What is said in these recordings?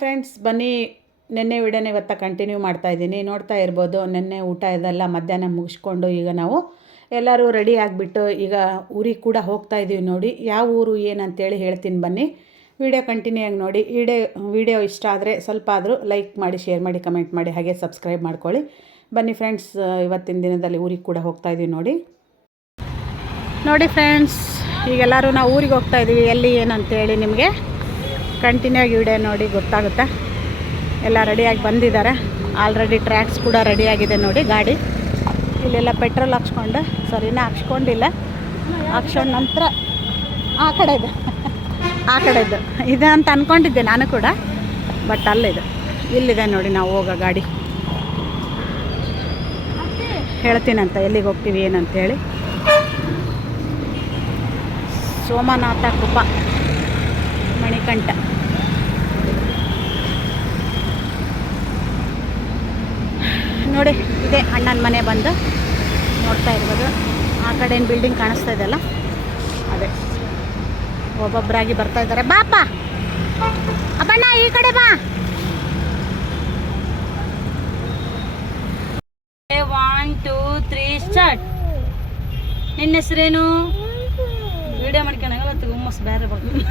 Friends, ಬನ್ನಿ ನೆನ್ನೆ ವಿಡಿಯೋನ ಇವತ್ತು ಕಂಟಿನ್ಯೂ ಮಾಡ್ತಾಯಿದ್ದೀನಿ. ನೋಡ್ತಾ ಇರ್ಬೋದು, ನೆನ್ನೆ ಊಟ ಇದೆಲ್ಲ ಮಧ್ಯಾಹ್ನ ಮುಗಿಸ್ಕೊಂಡು ಈಗ ನಾವು ಎಲ್ಲರೂ ರೆಡಿ ಆಗಿಬಿಟ್ಟು ಈಗ ಊರಿಗೆ ಕೂಡ ಹೋಗ್ತಾಯಿದ್ದೀವಿ. ನೋಡಿ ಯಾವ ಊರು ಏನಂತೇಳಿ ಹೇಳ್ತೀನಿ, ಬನ್ನಿ ವಿಡಿಯೋ ಕಂಟಿನ್ಯೂ ಆಗಿ ನೋಡಿ. ವಿಡಿಯೋ ಇಷ್ಟ ಆದರೆ ಸ್ವಲ್ಪ ಆದರೂ ಲೈಕ್ ಮಾಡಿ, ಶೇರ್ ಮಾಡಿ, ಕಮೆಂಟ್ ಮಾಡಿ, ಹಾಗೆ ಸಬ್ಸ್ಕ್ರೈಬ್ ಮಾಡ್ಕೊಳ್ಳಿ. ಬನ್ನಿ ಫ್ರೆಂಡ್ಸ್, ಇವತ್ತಿನ ದಿನದಲ್ಲಿ ಊರಿಗೆ ಕೂಡ ಹೋಗ್ತಾಯಿದ್ದೀವಿ. ನೋಡಿ ಫ್ರೆಂಡ್ಸ್, ಈಗೆಲ್ಲರೂ ನಾವು ಊರಿಗೆ ಹೋಗ್ತಾಯಿದ್ದೀವಿ. ಎಲ್ಲಿ ಏನಂತೇಳಿ ನಿಮಗೆ ಕಂಟಿನ್ಯೂ ಆಗಿ ವಿಡಿಯೋ ನೋಡಿ ಗೊತ್ತಾಗುತ್ತೆ. ಎಲ್ಲ ರೆಡಿಯಾಗಿ ಬಂದಿದ್ದಾರೆ. ಆಲ್ರೆಡಿ ಟ್ರ್ಯಾಕ್ಸ್ ಕೂಡ ರೆಡಿಯಾಗಿದೆ ನೋಡಿ. ಗಾಡಿ ಇಲ್ಲೆಲ್ಲ ಪೆಟ್ರೋಲ್ ಹಾಕ್ಸ್ಕೊಂಡು, ಇನ್ನೂ ಹಾಕ್ಸ್ಕೊಂಡಿಲ್ಲ, ಹಾಕ್ಸ್ಕೊಂಡು ನಂತರ ಆ ಕಡೆದು ಇದೆ ಅಂತ ಅಂದ್ಕೊಂಡಿದ್ದೆ ನಾನು ಕೂಡ, ಬಟ್ ಇಲ್ಲಿದೆ ನೋಡಿ ನಾವು ಹೋಗೋ ಗಾಡಿ. ಹೇಳ್ತೀನಂತ ಎಲ್ಲಿಗೆ ಹೋಗ್ತೀವಿ ಏನಂತೇಳಿ. ಸೋಮನಾಥ ಕೃಪಾ ಮಣಿಕಂಠ. ನೋಡಿ, ಇದೆ ಅಣ್ಣನ ಮನೆ ಬಂದು ನೋಡ್ತಾ ಇರ್ಬೋದು. ಆ ಕಡೆ ಏನು ಬಿಲ್ಡಿಂಗ್ ಕಾಣಿಸ್ತಾ ಇದೆಯಲ್ಲ, ಅದೇ. ಒಬ್ಬೊಬ್ಬರಾಗಿ ಬರ್ತಾ ಇದ್ದಾರೆ. ಬಾಪ ಅಪ್ಪಣ್ಣ, ಈ ಕಡೆ ಬಾ. 1 2 3 ಸ್ಟಾರ್ಟ್. ನಿನ್ನ ಹೆಸರೇನು? ವಿಡಿಯೋ ಮಾಡ್ಕೊಳಗಲ್ಲ, ಹುಮ್ಮಸ್ ಬೇರೆ ಬರ್ತದೆ.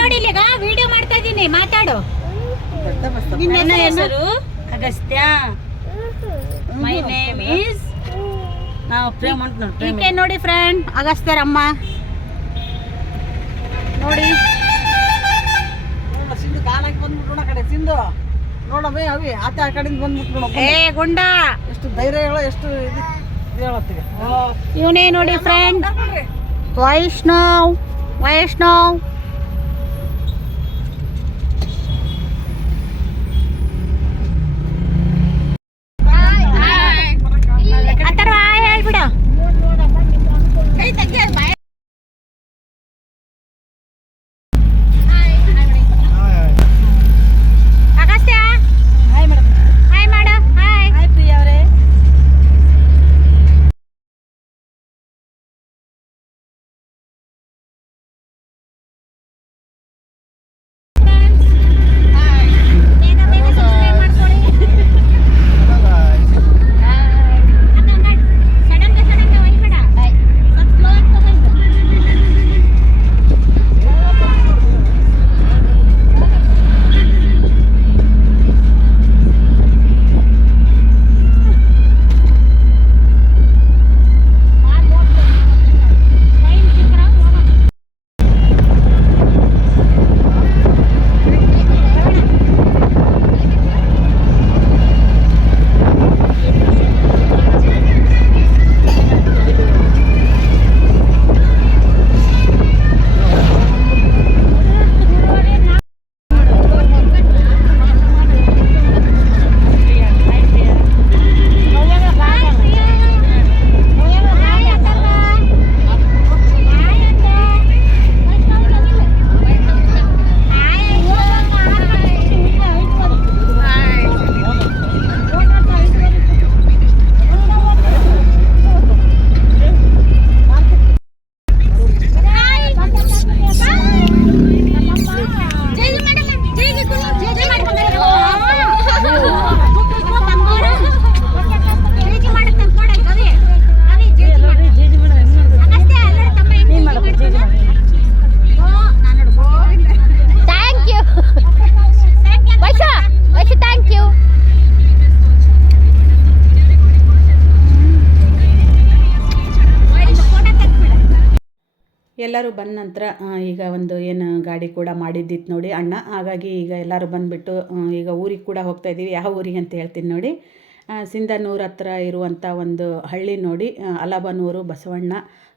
ನೋಡಿ, ಈಗ ವಿಡಿಯೋ ಮಾಡ್ತಾ ಇದ್ದೀನಿ, ಮಾತಾಡು. ನಿನ್ನ ಹೆಸರು ಅಗಸ್ತ್ಯ. ಮೈ ನೇಮ್ ಈಸ್, ನಾವು ಪ್ರೇಮ್ ಅಂತ ನೋಡಿ. ನೋಡಿ ಫ್ರೆಂಡ್, ಅಗಸ್ತ್ಯರಮ್ಮ ನೋಡಿ. ಸಿಂಧು ಕಾಲಕ್ಕೆ ಬಂದ್ಬಿಟ್ಟು ಕಡೆ ಸಿಂಧು ನೋಡವೇ ಅವಿ ಆತ ಆ ಕಡೆಯಿಂದ ಬಂದ್ಬಿಟ್ಟು. ಏ ಗುಂಡ, ಎಷ್ಟು ಧೈರ್ಯ ಹೇಳೋ, ಎಷ್ಟು ಹೇಳತ್ತೀವಿ. ಇವನೇ ನೋಡಿ ಫ್ರೆಂಡ್, ವೈಷ್ಣವ್. ಹೇಳ್ಬಿಡ. ಅಗಸ್ತ್ಯ ಹಾಯ್ ಮಾಡು. ಹಾಯ್ ಪ್ರಿಯಾ ಅವರೇ. ಎಲ್ಲರೂ ಬಂದ ನಂತರ ಈಗ ಒಂದು ಏನು ಗಾಡಿ ಕೂಡ ಮಾಡಿದ್ದಿತ್ತು ನೋಡಿ ಅಣ್ಣ. ಹಾಗಾಗಿ ಈಗ ಎಲ್ಲರೂ ಬಂದುಬಿಟ್ಟು ಈಗ ಊರಿಗೆ ಕೂಡ ಹೋಗ್ತಾಯಿದ್ದೀವಿ. ಯಾವ ಊರಿಗೆ ಅಂತ ಹೇಳ್ತೀನಿ ನೋಡಿ. ಸಿಂಧನೂರು ಹತ್ರ ಇರುವಂಥ ಒಂದು ಹಳ್ಳಿ ನೋಡಿ, ಅಲಬನೂರು ಬಸವಣ್ಣ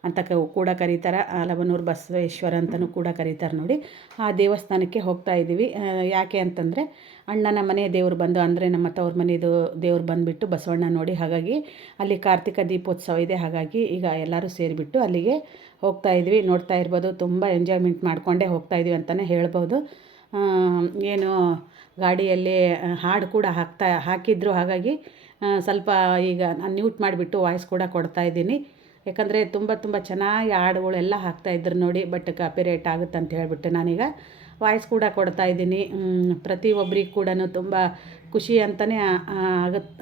ಅಂತ ಕೂಡ ಕರೀತಾರೆ. ಅಲಬನೂರು ಬಸವೇಶ್ವರ ಅಂತಲೂ ಕೂಡ ಕರೀತಾರೆ ನೋಡಿ. ಆ ದೇವಸ್ಥಾನಕ್ಕೆ ಹೋಗ್ತಾ ಇದ್ದೀವಿ. ಯಾಕೆ ಅಂತಂದರೆ ಅಣ್ಣನ ಮನೆ ದೇವ್ರು ಬಂದು, ಅಂದರೆ ನಮ್ಮ ತವ್ರ ಮನೆಯದು ದೇವ್ರು ಬಂದುಬಿಟ್ಟು ಬಸವಣ್ಣ ನೋಡಿ. ಹಾಗಾಗಿ ಅಲ್ಲಿ ಕಾರ್ತಿಕ ದೀಪೋತ್ಸವ ಇದೆ. ಹಾಗಾಗಿ ಈಗ ಎಲ್ಲರೂ ಸೇರಿಬಿಟ್ಟು ಅಲ್ಲಿಗೆ ಹೋಗ್ತಾಯಿದ್ವಿ. ನೋಡ್ತಾ ಇರ್ಬೋದು, ತುಂಬ ಎಂಜಾಯ್ಮೆಂಟ್ ಮಾಡಿಕೊಂಡೇ ಹೋಗ್ತಾಯಿದ್ವಿ ಅಂತಲೇ ಹೇಳ್ಬೋದು. ಏನು ಗಾಡಿಯಲ್ಲಿ ಹಾಡು ಕೂಡ ಹಾಕಿದ್ರು. ಹಾಗಾಗಿ ಸ್ವಲ್ಪ ಈಗ ನಾನು ಮ್ಯೂಟ್ ಮಾಡಿಬಿಟ್ಟು ವಾಯ್ಸ್ ಕೂಡ ಕೊಡ್ತಾಯಿದ್ದೀನಿ. ಯಾಕಂದರೆ ತುಂಬ ಚೆನ್ನಾಗಿ ಹಾಡುಗಳೆಲ್ಲ ಹಾಕ್ತಾಯಿದ್ರು ನೋಡಿ. ಬಟ್ ಕಾಪಿರೈಟ್ ಆಗುತ್ತೆ ಅಂತ ಹೇಳಿಬಿಟ್ಟು ನಾನೀಗ ವಾಯ್ಸ್ ಕೂಡ ಕೊಡ್ತಾಯಿದ್ದೀನಿ. ಪ್ರತಿಯೊಬ್ಬರಿಗೆ ಕೂಡ ತುಂಬ ಖುಷಿ ಅಂತಲೇ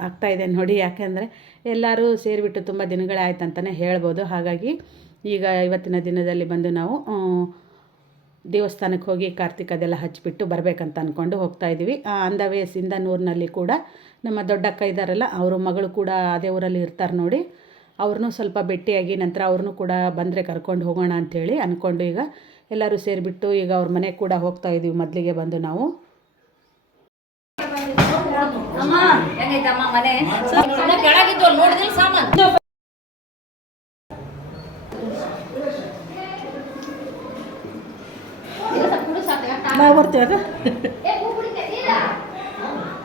ಆಗ್ತಾಯಿದೆ ನೋಡಿ. ಯಾಕೆಂದರೆ ಎಲ್ಲರೂ ಸೇರಿಬಿಟ್ಟು ತುಂಬ ದಿನಗಳೇ ಆಯ್ತು ಅಂತಲೇ ಹೇಳ್ಬೋದು. ಹಾಗಾಗಿ ಈಗ ಇವತ್ತಿನ ದಿನದಲ್ಲಿ ಬಂದು ನಾವು ದೇವಸ್ಥಾನಕ್ಕೆ ಹೋಗಿ ಕಾರ್ತಿಕ್ ಅದೆಲ್ಲ ಹಚ್ಚಿಬಿಟ್ಟು ಬರಬೇಕಂತ ಅಂದ್ಕೊಂಡು ಹೋಗ್ತಾಯಿದ್ದೀವಿ. ಆನ್ ದ ವೇ ಸಿಂಧನೂರಿನಲ್ಲಿ ಕೂಡ ನಮ್ಮ ದೊಡ್ಡಕ್ಕ ಇದ್ದಾರಲ್ಲ, ಅವ್ರ ಮಗಳು ಕೂಡ ಅದೇ ಊರಲ್ಲಿ ಇರ್ತಾರೆ ನೋಡಿ. ಅವ್ರನ್ನೂ ಸ್ವಲ್ಪ ಭೇಟಿಯಾಗಿ ನಂತರ ಅವ್ರನ್ನೂ ಕೂಡ ಬಂದರೆ ಕರ್ಕೊಂಡು ಹೋಗೋಣ ಅಂಥೇಳಿ ಅಂದ್ಕೊಂಡು ಈಗ ಎಲ್ಲರೂ ಸೇರಿಬಿಟ್ಟು ಈಗ ಅವ್ರ ಮನೆಗೆ ಕೂಡ ಹೋಗ್ತಾಯಿದ್ದೀವಿ. ಮೊದಲಿಗೆ ಬಂದು ನಾವು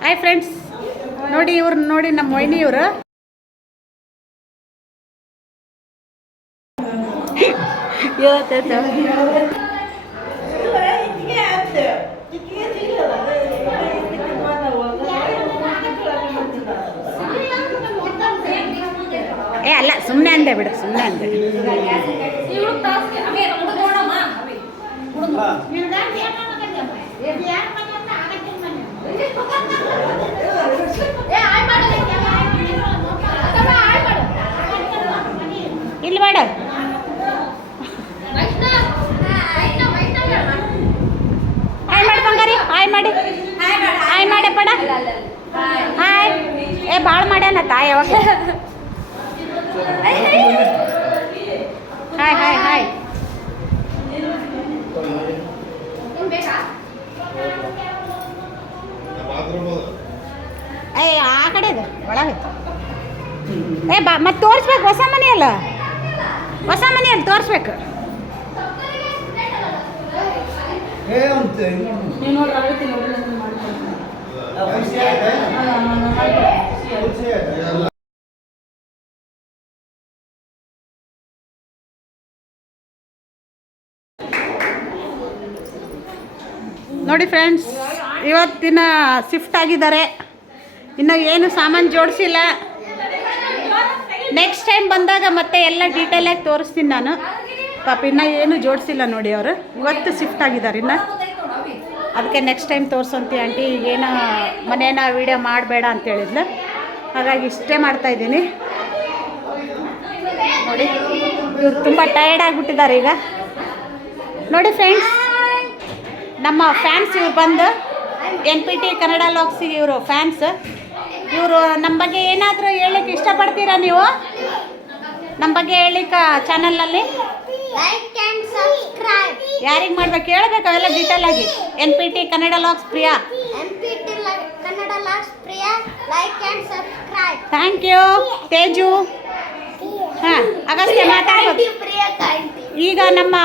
ಹಾಯ್ ಫ್ರೆಂಡ್ಸ್, ನೋಡಿ ಇವ್ರು ನೋಡಿ ನಮ್ಮ ವೈನಿ ಇವರು. ಅಲ್ಲ, ಸುಮ್ಮನೆ ಅಂದೆ ಬಿಡು, ಸುಮ್ಮನೆ ಅಂದೆ. ಇಲ್ಲಿ ಮಾಡ, ಹಾಯ್ ಮಾಡಿ ಬಂಗಾರಿ, ಹಾಯ್ ಮಾಡಿ, ಹಾಯ್ ಮಾಡಿ ಪಡ, ಹಾಯ್. ಭಾಳ ಮಾಡ್ಯಾನ ತಾಯಿ ಯಾವಾಗ. Hi hi hi. ಆ ಕಡೆ ಇದೆ ಒಳಗೆ. ಬಾ ಮತ್ತೆ ತೋರಿಸ್ಬೇಕು. ಹೊಸ ಮನೆ ಅಲ್ಲ, ಹೊಸ ಮನೆಯಲ್ಲಿ ತೋರಿಸ್ಬೇಕು. ನೋಡಿ ಫ್ರೆಂಡ್ಸ್, ಇವತ್ತಿನ ಶಿಫ್ಟ್ ಆಗಿದ್ದಾರೆ. ಇನ್ನು ಏನು ಸಾಮಾನು ಜೋಡಿಸಿಲ್ಲ. ನೆಕ್ಸ್ಟ್ ಟೈಮ್ ಬಂದಾಗ ಮತ್ತೆ ಎಲ್ಲ ಡೀಟೇಲಾಗಿ ತೋರಿಸ್ತೀನಿ ನಾನು. ಪಾಪ ಇನ್ನೂ ಏನು ಜೋಡಿಸಿಲ್ಲ ನೋಡಿ. ಅವರು ಇವತ್ತು ಶಿಫ್ಟ್ ಆಗಿದ್ದಾರೆ. ಇನ್ನು ಅದಕ್ಕೆ ನೆಕ್ಸ್ಟ್ ಟೈಮ್ ತೋರಿಸಂತಿ ಆಂಟಿ, ಈಗೇನೋ ಮನೇನ ವೀಡಿಯೋ ಮಾಡಬೇಡ ಅಂತ ಹೇಳಿದ್ಲು. ಹಾಗಾಗಿ ಇಷ್ಟೇ ಮಾಡ್ತಾಯಿದ್ದೀನಿ ನೋಡಿ. ಇವ್ರು ತುಂಬ ಟಯರ್ಡ್ ಆಗಿಬಿಟ್ಟಿದ್ದಾರೆ ಈಗ ನೋಡಿ ಫ್ರೆಂಡ್ಸ್. ನಮ್ಮ ಫ್ಯಾನ್ಸ್ ಇವ್ರು ಬಂದು NPT ಕನ್ನಡ ಲಾಗ್ಸಿಗೆ ಇವರು ಫ್ಯಾನ್ಸ್. ಇವರು ನಮ್ಮ ಬಗ್ಗೆ ಏನಾದರೂ ಹೇಳಲಿಕ್ಕೆ ಇಷ್ಟಪಡ್ತೀರಾ ನೀವು? ನಮ್ಮ ಬಗ್ಗೆ ಹೇಳಲಿಕ್ಕೆ ಚಾನಲ್ನಲ್ಲಿ ಲೈಕ್ ಆ್ಯಂಡ್ ಸಬ್ಸ್ಕ್ರೈಬ್ ಯಾರಿಗೆ ಮಾಡ್ಬೇಕು ಹೇಳಬೇಕು ಅವೆಲ್ಲ ಡೀಟೇಲ್ ಆಗಿ. NPT Kannada logs Priya, NPT Kannada logs Priya, like and subscribe. Thank you Teju. ಹಾಂ, ಅಗಸ್ತ್ಯ ಮಾತಾಡ್ಬೋದು. ಈಗ ನಮ್ಮ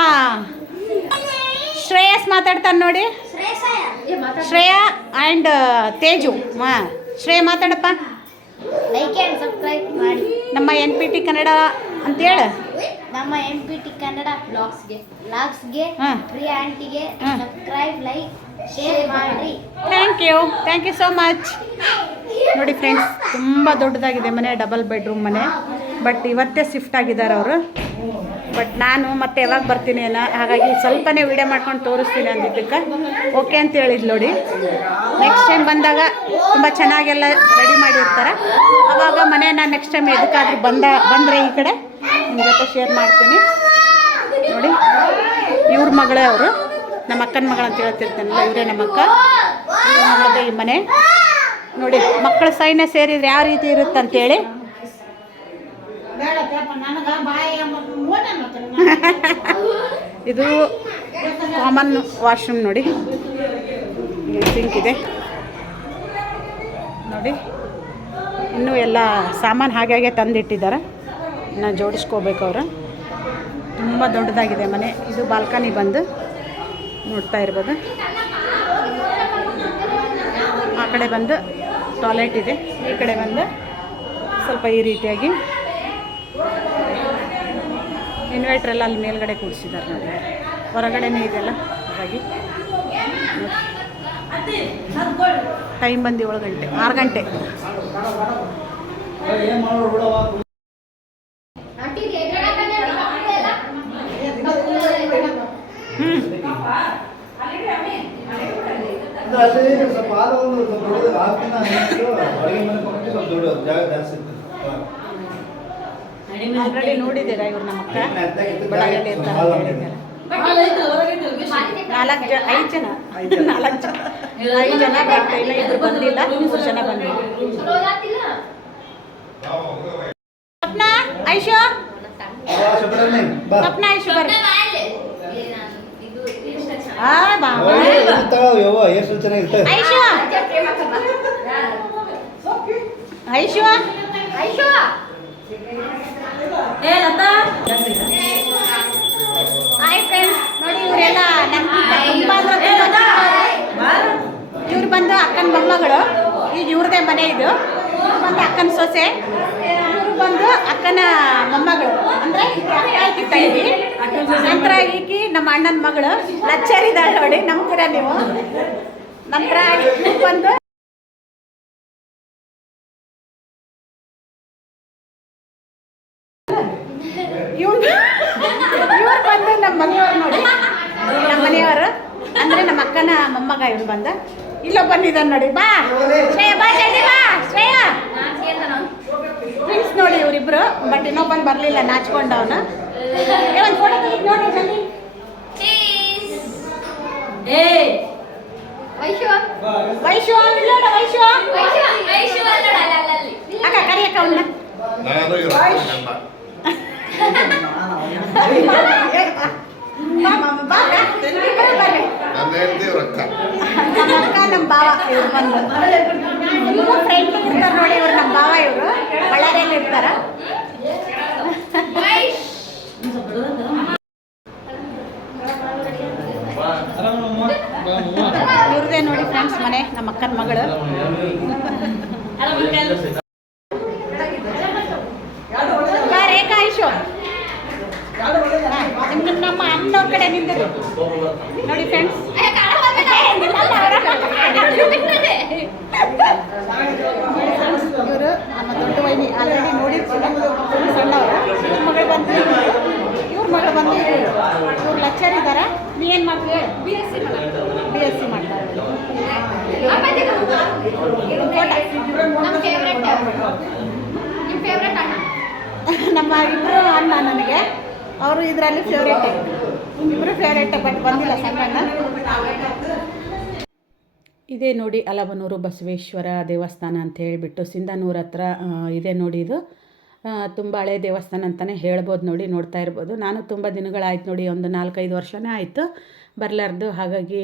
ಶ್ರೇಯಸ್ ಮಾತಾಡ್ತಾನೆ ನೋಡಿ. ಶ್ರೇಯಾ ಆ್ಯಂಡ್ ತೇಜು. ಹಾಂ, ಶ್ರೇಯ ಮಾತಾಡಪ್ಪ. ಲೈಕ್ ಆ್ಯಂಡ್ ಸಬ್ಸ್ಕ್ರೈಬ್ ಮಾಡಿ ನಮ್ಮ NPT ಕನ್ನಡ ಅಂತೇಳು. ನಮ್ಮ NPT ಕನ್ನಡ ಲಾಗ್ಸ್ಗೆ ಪ್ರಿಯಾ ಆಂಟಿಗೆ ಸಬ್ಸ್ಕ್ರೈಬ್, ಲೈಕ್, ಶೇರ್ ಮಾಡಿ. Thank you so much. ನೋಡಿ ಫ್ರೆಂಡ್ಸ್, ತುಂಬ ದೊಡ್ಡದಾಗಿದೆ ಮನೆ, ಡಬಲ್ ಬೆಡ್ರೂಮ್ ಮನೆ. ಬಟ್ ಇವತ್ತೇ ಶಿಫ್ಟ್ ಆಗಿದ್ದಾರೆ ಅವರು. ಬಟ್ ನಾನು ಮತ್ತೆ ಯಾವಾಗ ಬರ್ತೀನಿ ಏನೋ, ಹಾಗಾಗಿ ಸ್ವಲ್ಪನೇ ವೀಡಿಯೋ ಮಾಡ್ಕೊಂಡು ತೋರಿಸ್ತೀನಿ ಅಂದಿದ್ದಕ್ಕೆ ಓಕೆ ಅಂತ ಹೇಳಿದ್ಲು ನೋಡಿ. ನೆಕ್ಸ್ಟ್ ಟೈಮ್ ಬಂದಾಗ ತುಂಬ ಚೆನ್ನಾಗೆಲ್ಲ ರೆಡಿ ಮಾಡಿರ್ತಾರೆ. ಆವಾಗ ಮನೇನ ನೆಕ್ಸ್ಟ್ ಟೈಮ್ ಎದಕ್ಕಾದ್ರೂ ಬಂದರೆ ಈ ಕಡೆ ನಿಮ್ಮ ಜೊತೆ ಶೇರ್ ಮಾಡ್ತೀನಿ ನೋಡಿ. ಇವ್ರ ಮಗಳೇ ಅವರು, ನಮ್ಮ ಅಕ್ಕನ ಮಗಳು ಅಂತ ಹೇಳ್ತಿರ್ತಾನಲ್ಲ, ಇವರೇ ನಮ್ಮ ಅಕ್ಕ. ಮಗಳದೇ ಈ ಮನೆ ನೋಡಿ. ಮಕ್ಕಳ ಸೈನ್ಯ ಸೇರಿದ್ರೆ ಯಾವ ರೀತಿ ಇರುತ್ತೆ ಅಂತೇಳಿ. ಇದು ಕಾಮನ್ ವಾಶ್ರೂಮ್ ನೋಡಿ. ಸಿಂಕ್ ಇದೆ ನೋಡಿ. ಇನ್ನೂ ಎಲ್ಲ ಸಾಮಾನು ಹಾಗೆ ತಂದಿಟ್ಟಿದ್ದಾರೆ. ಇನ್ನು ಜೋಡಿಸ್ಕೋಬೇಕು ಅವರು. ತುಂಬ ದೊಡ್ಡದಾಗಿದೆ ಮನೆ. ಇದು ಬಾಲ್ಕನಿ ಬಂದು ನೋಡ್ತಾ ಇರ್ಬೋದು. ಆ ಕಡೆ ಬಂದು ಟಾಯ್ಲೆಟ್ ಇದೆ. ಈ ಕಡೆ ಬಂದು ಸ್ವಲ್ಪ ಈ ರೀತಿಯಾಗಿ ಇನ್ವರ್ಟರ್ ಎಲ್ಲ ಅಲ್ಲಿ ಮೇಲ್ಗಡೆ ಕೂಡಿಸಿದ್ದಾರೆ ನೋಡಿ. ಹೊರಗಡೆನೇ ಇದೆಲ್ಲ. ಹಾಗಾಗಿ ಟೈಮ್ ಬಂದು 7 ಗಂಟೆ 6 ಗಂಟೆ. ಅಂದ್ರೆ ಅಲ್ಲಿ ಸ್ವಲ್ಪ ಹಾಲು ಒಂದು ಸ್ವಲ್ಪ ದೊಡ್ಡದು ಹಾಕಿನ ಅಡುಗೆ ಮನೆ ಪಕ್ಕಕ್ಕೆ ಸ್ವಲ್ಪ ದೊಡ್ಡ ಜಾಗ ಜಾಸ್ತಿ ಇರ್ತದೆ. ಆಲ್ರೆಡಿ ನೋಡಿದ್ದೀರಾ ಇವ್ರು ನಮ್ಮ ಅಕ್ಕ ಬಳಗಲ್ಲಿ ಇರ್ತಾರೆ ಅಂತ ಹೇಳಿದ್ದಾರೆ. 5 ಜನ ಬರ್ತಾ ಇಲ್ಲ, ಇಬ್ರು ಬಂದಿಲ್ಲ, 3 ಜನ ಬಂದಿಲ್ಲ. ಸ್ವಪ್ನ ಐಶು ಸ್ವಪ್ನ ಐಶು ಬರ್ರಿ. ಎಷ್ಟು ಚೆನ್ನಾಗಿರ್ತದೆ ಐಶು ಐಶು ಐಶು ಹಾಯ್ ಫ್ರೆಂಡ್ಸ್, ನೋಡಿ ಇವರೆಲ್ಲ ಇವ್ರು ಬಂದು ಅಕ್ಕನ ಮೊಮ್ಮಗಳು. ಈಗ ಇವ್ರದೇ ಮನೆ ಇದು. ಇವ್ರು ಬಂದು ಅಕ್ಕನ ಸೊಸೆ, ಇವ್ರು ಬಂದು ಅಕ್ಕನ ಮೊಮ್ಮಗಳು. ಅಂದರೆ ಇದ್ದೀವಿ. ನಂತರ ಈಕಿ ನಮ್ಮ ಅಣ್ಣನ ಮಗಳು ಲಚ್ಚರಿದ್ದಾಳೆ ನೋಡಿ, ನಂಬ್ತೀರಾ ನೀವು? ನಂತರ ಬಂದು ಇವ್ರು ಬಂದು ನಮ್ಮ ಮನೆಯವರು ನೋಡಿ, ನಮ್ಮ ಮನೆಯವರು ಅಂದರೆ ನಮ್ಮ ಅಕ್ಕನ ಮೊಮ್ಮಗ. ಇವ್ರು ಬಂದ ಇಲ್ಲೋ ಬಂದಿದ್ದಾನೆ ನೋಡಿ. ಬಾ ಶ್ರೇಯ, ಬಾ ಜಲ್ದಿ ಬಾ ಶ್ರೇಯ. ಫ್ರೆಂಡ್ಸ್ ನೋಡಿ ಇವರಿಬ್ರು, ಬಟ್ ಇನ್ನೊಬ್ಬನು ಬರಲಿಲ್ಲ, ನಾಚ್ಕೊಂಡವನು. ಒಂದು ಫೋಟೋ ತೆಗೆದು ನೋಡಿ ಜಲ್ದಿ. ವೈಶು ನೋಡ, ವೈಶು ಅಕ್ಕ ಕರಿಯಕ್ಕ ಅವನ್ನ. ನಮ್ಮ ಅಕ್ಕ ನಮ್ಮ ಭಾವ ಇವ್ರು ಬಂದು ಇವರು ಫ್ರೆಂಡ್ ಇರ್ತಾರೆ ನೋಡಿ. ಇವ್ರು ನಮ್ಮ ಭಾವ, ಇವರು ಬಳ್ಳಾರಿಯಲ್ಲಿ ಇರ್ತಾರ. ಇವ್ರದೇ ನೋಡಿ ಫ್ರೆಂಡ್ಸ್ ಮನೆ, ನಮ್ಮ ಅಕ್ಕನ ಮಗಳು. ರೇಖಾ ಐಶು ನಮ್ಮ ಅಣ್ಣವ್ರ ಕಡೆ ನಿಂತಿದ್ರು ನೋಡಿ ಫ್ರೆಂಡ್ಸ್. ಇವರು ನಮ್ಮ ದೊಡ್ಡ ವೈನಿ ಆಲ್ರೆಡಿ ನೋಡಿ, ಸಣ್ಣವರು. ಇವ್ರ ಮಗಳು ಬಂದು ಇವ್ರು ಲೆಕ್ಚರ್ ಇದ್ದಾರೆ. ನೀ ಏನು ಮಾಡ್ತೀವಿ? BSc ಮಾಡ್ತಾರೆ. ನಮ್ಮ ಇಬ್ಬರು ಅಣ್ಣ ನನಗೆ, ಅವರು ಇದರಲ್ಲಿ ಫೇವ್ರೇಟ್, ಇಬ್ಬರು ಫೇವ್ರೇಟ್. ಬಟ್ ಬಂದಿಲ್ಲ ಸಂಗಣ್ಣ. ಇದೇ ನೋಡಿ ಅಲಬನೂರು ಬಸವೇಶ್ವರ ದೇವಸ್ಥಾನ ಅಂತ ಹೇಳಿಬಿಟ್ಟು ಸಿಂಧನೂರು ಹತ್ರ ಇದೆ ನೋಡಿ. ಇದು ತುಂಬ ಹಳೆ ದೇವಸ್ಥಾನ ಅಂತಲೇ ಹೇಳ್ಬೋದು ನೋಡಿ, ನೋಡ್ತಾ ಇರ್ಬೋದು. ನಾನು ತುಂಬ ದಿನಗಳಾಯ್ತು ನೋಡಿ, ಒಂದು 4-5 ವರ್ಷನೇ ಆಯಿತು ಬರಲಾರ್ದು. ಹಾಗಾಗಿ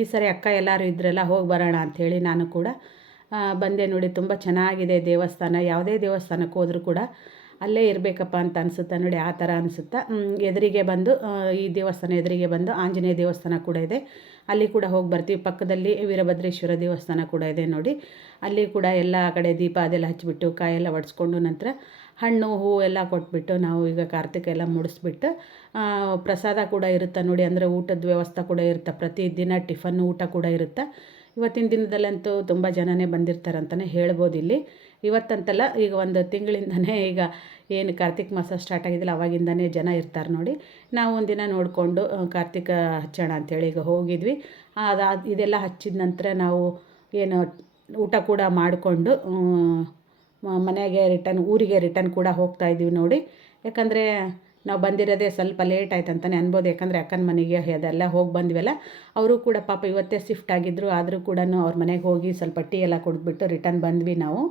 ಈ ಸರಿ ಅಕ್ಕ ಎಲ್ಲರೂ ಇದ್ರೆಲ್ಲ ಹೋಗಿ ಬರೋಣ ಅಂಥೇಳಿ ನಾನು ಕೂಡ ಬಂದೆ ನೋಡಿ. ತುಂಬ ಚೆನ್ನಾಗಿದೆ ದೇವಸ್ಥಾನ. ಯಾವುದೇ ದೇವಸ್ಥಾನಕ್ಕೆ ಹೋದರೂ ಕೂಡ ಅಲ್ಲೇ ಇರಬೇಕಪ್ಪ ಅಂತ ಅನಿಸುತ್ತೆ ನೋಡಿ, ಆ ಥರ ಅನಿಸುತ್ತೆ. ಎದುರಿಗೆ ಬಂದು ಈ ದೇವಸ್ಥಾನ ಎದುರಿಗೆ ಬಂದು ಆಂಜನೇಯ ದೇವಸ್ಥಾನ ಕೂಡ ಇದೆ, ಅಲ್ಲಿ ಕೂಡ ಹೋಗಿ ಬರ್ತೀವಿ. ಪಕ್ಕದಲ್ಲಿ ವೀರಭದ್ರೇಶ್ವರ ದೇವಸ್ಥಾನ ಕೂಡ ಇದೆ ನೋಡಿ. ಅಲ್ಲಿ ಕೂಡ ಎಲ್ಲ ಕಡೆ ದೀಪ ಅದೆಲ್ಲ ಹಚ್ಚಿಬಿಟ್ಟು ಕಾಯೆಲ್ಲ ಒಡಿಸ್ಕೊಂಡು ನಂತರ ಹಣ್ಣು ಹೂವು ಎಲ್ಲ ಕೊಟ್ಬಿಟ್ಟು ನಾವು ಈಗ ಕಾರ್ತಿಕ ಎಲ್ಲ ಮುಡಿಸ್ಬಿಟ್ಟು ಪ್ರಸಾದ ಕೂಡ ಇರುತ್ತೆ ನೋಡಿ. ಅಂದರೆ ಊಟದ ವ್ಯವಸ್ಥೆ ಕೂಡ ಇರುತ್ತೆ, ಪ್ರತಿದಿನ ಟಿಫನ್ ಊಟ ಕೂಡ ಇರುತ್ತೆ. ಇವತ್ತಿನ ದಿನದಲ್ಲಂತೂ ತುಂಬ ಜನನೇ ಬಂದಿರ್ತಾರೆ ಅಂತಲೇ ಹೇಳ್ಬೋದು ಇಲ್ಲಿ. ಇವತ್ತಂತಲ್ಲ, ಈಗ ಒಂದು ತಿಂಗಳಿಂದನೇ, ಈಗ ಏನು ಕಾರ್ತಿಕ ಮಾಸ ಸ್ಟಾರ್ಟ್ ಆಗಿದ್ದಿಲ್ಲ ಅವಾಗಿಂದನೇ ಜನ ಇರ್ತಾರೆ ನೋಡಿ. ನಾವು ಒಂದಿನ ನೋಡಿಕೊಂಡು ಕಾರ್ತಿಕ ಹಚ್ಚೋಣ ಅಂಥೇಳಿ ಈಗ ಹೋಗಿದ್ವಿ. ಇದೆಲ್ಲ ಹಚ್ಚಿದ ನಂತರ ನಾವು ಏನು ಊಟ ಕೂಡ ಮಾಡಿಕೊಂಡು ಮನೆಗೆ ಊರಿಗೆ ರಿಟರ್ನ್ ಕೂಡ ಹೋಗ್ತಾಯಿದ್ವಿ ನೋಡಿ. ಯಾಕಂದರೆ ನಾವು ಬಂದಿರೋದೇ ಸ್ವಲ್ಪ ಲೇಟ್ ಆಯ್ತು ಅಂತಲೇ ಅನ್ಬೋದು. ಯಾಕಂದರೆ ಅಕ್ಕನ ಮನೆಗೆ ಅದೆಲ್ಲ ಹೋಗಿ ಬಂದ್ವಲ್ಲ, ಅವರು ಕೂಡ ಪಾಪ ಇವತ್ತೇ ಶಿಫ್ಟ್ ಆಗಿದ್ದರು. ಆದರೂ ಕೂಡ ಅವ್ರ ಮನೆಗೆ ಹೋಗಿ ಸ್ವಲ್ಪ ಟೀ ಎಲ್ಲ ಕುಡಿದ್ಬಿಟ್ಟು ರಿಟರ್ನ್ ಬಂದ್ವಿ ನಾವು.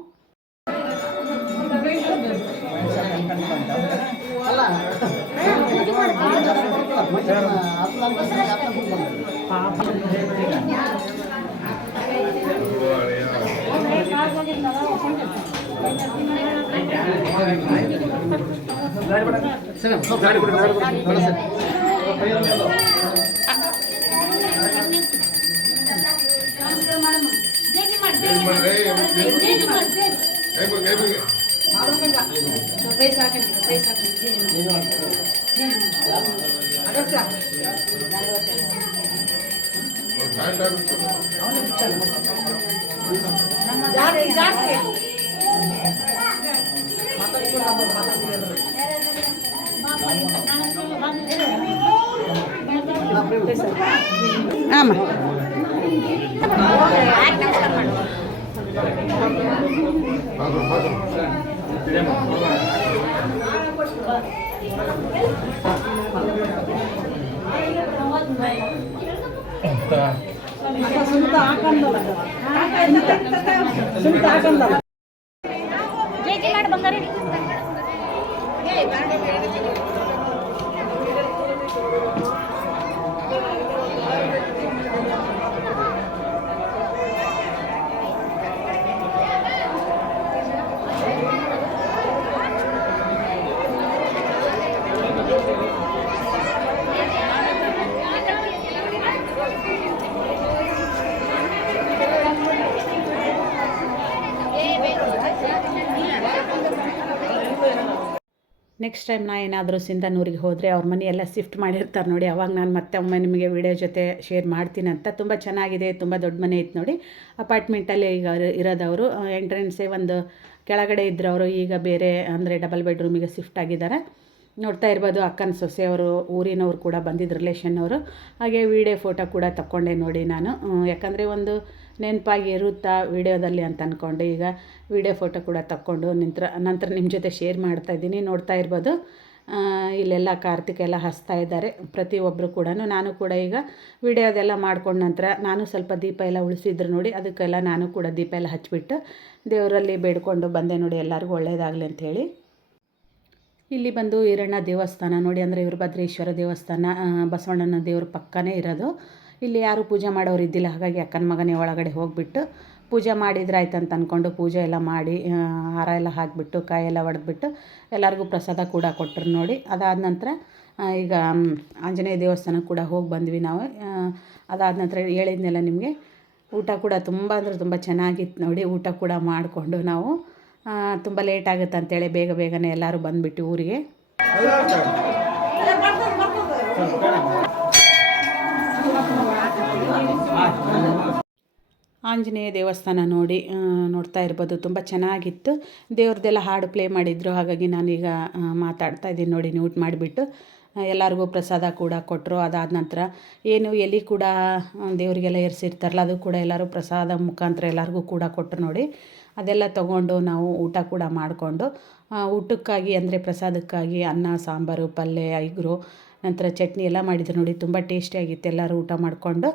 ಆಮ ನೆಕ್ಸ್ಟ್ ಟೈಮ್ ನಾ ಏನಾದರೂ ಸಿಂಧನೂರಿಗೆ ಹೋದರೆ ಅವ್ರ ಮನೆ ಎಲ್ಲ ಶಿಫ್ಟ್ ಮಾಡಿರ್ತಾರೆ ನೋಡಿ, ಅವಾಗ ನಾನು ಮತ್ತೆ ಒಮ್ಮೆ ನಿಮಗೆ ವಿಡಿಯೋ ಜೊತೆ ಶೇರ್ ಮಾಡ್ತೀನಿ ಅಂತ. ತುಂಬ ಚೆನ್ನಾಗಿದೆ, ತುಂಬ ದೊಡ್ಡ ಮನೆ ಇತ್ತು ನೋಡಿ. ಅಪಾರ್ಟ್ಮೆಂಟಲ್ಲಿ ಈಗ ಇರೋದವರು. ಎಂಟ್ರೆನ್ಸೇ ಒಂದು ಕೆಳಗಡೆ ಇದ್ದರು ಅವರು, ಈಗ ಬೇರೆ ಅಂದರೆ ಡಬಲ್ ಬೆಡ್ರೂಮಿಗೆ ಶಿಫ್ಟ್ ಆಗಿದ್ದಾರೆ. ನೋಡ್ತಾ ಇರ್ಬೋದು ಅಕ್ಕನ ಸೊಸೆಯವರು, ಊರಿನವ್ರು ಕೂಡ ಬಂದಿದ್ದು, ರಿಲೇಷನ್ನವರು. ಹಾಗೆ ವೀಡಿಯೋ ಫೋಟೋ ಕೂಡ ತಗೊಂಡೆ ನೋಡಿ ನಾನು, ಯಾಕಂದರೆ ಒಂದು ನೆನಪಾಗಿ ಇರುತ್ತಾ ವೀಡಿಯೋದಲ್ಲಿ ಅಂತ ಅಂದ್ಕೊಂಡು ಈಗ ವೀಡಿಯೋ ಫೋಟೋ ಕೂಡ ತಕ್ಕೊಂಡು ನಂತರ ನಿಮ್ಮ ಜೊತೆ ಶೇರ್ ಮಾಡ್ತಾಯಿದ್ದೀನಿ. ನೋಡ್ತಾ ಇರ್ಬೋದು ಇಲ್ಲೆಲ್ಲ ಕಾರ್ತಿಕ್ ಎಲ್ಲ ಹಚ್ತಾ ಇದ್ದಾರೆ ಪ್ರತಿಯೊಬ್ಬರು ಕೂಡ. ನಾನು ಕೂಡ ಈಗ ವೀಡಿಯೋದೆಲ್ಲ ಮಾಡ್ಕೊಂಡ ನಂತರ ನಾನು ಸ್ವಲ್ಪ ದೀಪ ಎಲ್ಲ ಉಳಿಸಿದ್ರು ನೋಡಿ, ಅದಕ್ಕೆಲ್ಲ ನಾನು ಕೂಡ ದೀಪ ಎಲ್ಲ ಹಚ್ಬಿಟ್ಟು ದೇವರಲ್ಲಿ ಬೇಡ್ಕೊಂಡು ಬಂದೆ ನೋಡಿ, ಎಲ್ಲರಿಗೂ ಒಳ್ಳೆಯದಾಗಲಿ ಅಂಥೇಳಿ. ಇಲ್ಲಿ ಬಂದು ಈರಣ್ಣ ದೇವಸ್ಥಾನ ನೋಡಿ, ಅಂದರೆ ವೀರಭದ್ರೇಶ್ವರ ದೇವಸ್ಥಾನ, ಬಸವಣ್ಣನ ದೇವ್ರ ಪಕ್ಕನೇ ಇರೋದು. ಇಲ್ಲಿ ಯಾರೂ ಪೂಜೆ ಮಾಡೋರು ಇದ್ದಿಲ್ಲ, ಹಾಗಾಗಿ ಅಕ್ಕನ ಮಗನೇ ಒಳಗಡೆ ಹೋಗಿಬಿಟ್ಟು ಪೂಜೆ ಮಾಡಿದ್ರೆ ಆಯ್ತು ಅಂತ ಅಂದ್ಕೊಂಡು ಪೂಜೆ ಎಲ್ಲ ಮಾಡಿ ಹಾರ ಎಲ್ಲ ಹಾಕಿಬಿಟ್ಟು ಕಾಯೆಲ್ಲ ಒಡೆದ್ಬಿಟ್ಟು ಎಲ್ಲರಿಗೂ ಪ್ರಸಾದ ಕೂಡ ಕೊಟ್ಟರು ನೋಡಿ. ಅದಾದ ನಂತರ ಈಗ ಆಂಜನೇಯ ದೇವಸ್ಥಾನಕ್ಕೆ ಕೂಡ ಹೋಗಿ ಬಂದ್ವಿ ನಾವು. ಅದಾದ ನಂತರ ಹೇಳಿದ್ನೆಲ್ಲ ನಿಮಗೆ. ಊಟ ಕೂಡ ತುಂಬ ಅಂದರೆ ತುಂಬ ಚೆನ್ನಾಗಿತ್ತು ನೋಡಿ. ಊಟ ಕೂಡ ಮಾಡಿಕೊಂಡು ನಾವು ತುಂಬ ಲೇಟ್ ಆಗುತ್ತೆ ಅಂತೇಳಿ ಬೇಗನೆ ಎಲ್ಲರೂ ಬಂದುಬಿಟ್ಟು ಊರಿಗೆ. ಆಂಜನೇಯ ದೇವಸ್ಥಾನ ನೋಡಿ ನೋಡ್ತಾ ಇರ್ಬೋದು, ತುಂಬ ಚೆನ್ನಾಗಿತ್ತು. ದೇವ್ರದ್ದೆಲ್ಲ ಹಾಡು ಪ್ಲೇ ಮಾಡಿದರು, ಹಾಗಾಗಿ ನಾನೀಗ ಮಾತಾಡ್ತಾ ಇದ್ದೀನಿ ನೋಡಿ. ಮ್ಯೂಟ್ ಮಾಡಿಬಿಟ್ಟು ಎಲ್ಲರಿಗೂ ಪ್ರಸಾದ ಕೂಡ ಕೊಟ್ಟರು. ಅದಾದ ನಂತರ ಏನು ಎಲೆ ಕೂಡ ದೇವರಿಗೆಲ್ಲ ಏರಿಸಿರ್ತಾರಲ್ಲ, ಅದು ಕೂಡ ಎಲ್ಲರೂ ಪ್ರಸಾದ ಮುಖಾಂತರ ಎಲ್ಲರಿಗೂ ಕೂಡ ಕೊಟ್ಟರು ನೋಡಿ. ಅದೆಲ್ಲ ತೊಗೊಂಡು ನಾವು ಊಟ ಕೂಡ ಮಾಡಿಕೊಂಡು ಊಟಕ್ಕಾಗಿ ಅಂದರೆ ಪ್ರಸಾದಕ್ಕಾಗಿ ಅನ್ನ, ಸಾಂಬಾರು, ಪಲ್ಯ, ಐಗುರು, ನಂತರ ಚಟ್ನಿ ಎಲ್ಲ ಮಾಡಿದ್ರು ನೋಡಿ. ತುಂಬ ಟೇಸ್ಟಿಯಾಗಿತ್ತು. ಎಲ್ಲರೂ ಊಟ ಮಾಡಿಕೊಂಡು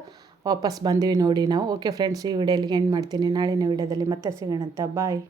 ವಾಪಸ್ ಬಂದ್ವಿ ನೋಡಿ ನಾವು. ಓಕೆ ಫ್ರೆಂಡ್ಸ್, ಈ ವಿಡಿಯೋ ಇಲ್ಲಿಗೆ ಎಂಡ್ ಮಾಡ್ತೀನಿ. ನಾಳಿನ ವಿಡಿಯೋದಲ್ಲಿ ಮತ್ತೆ ಸಿಗೋಣ ಅಂತ. ಬಾಯ್.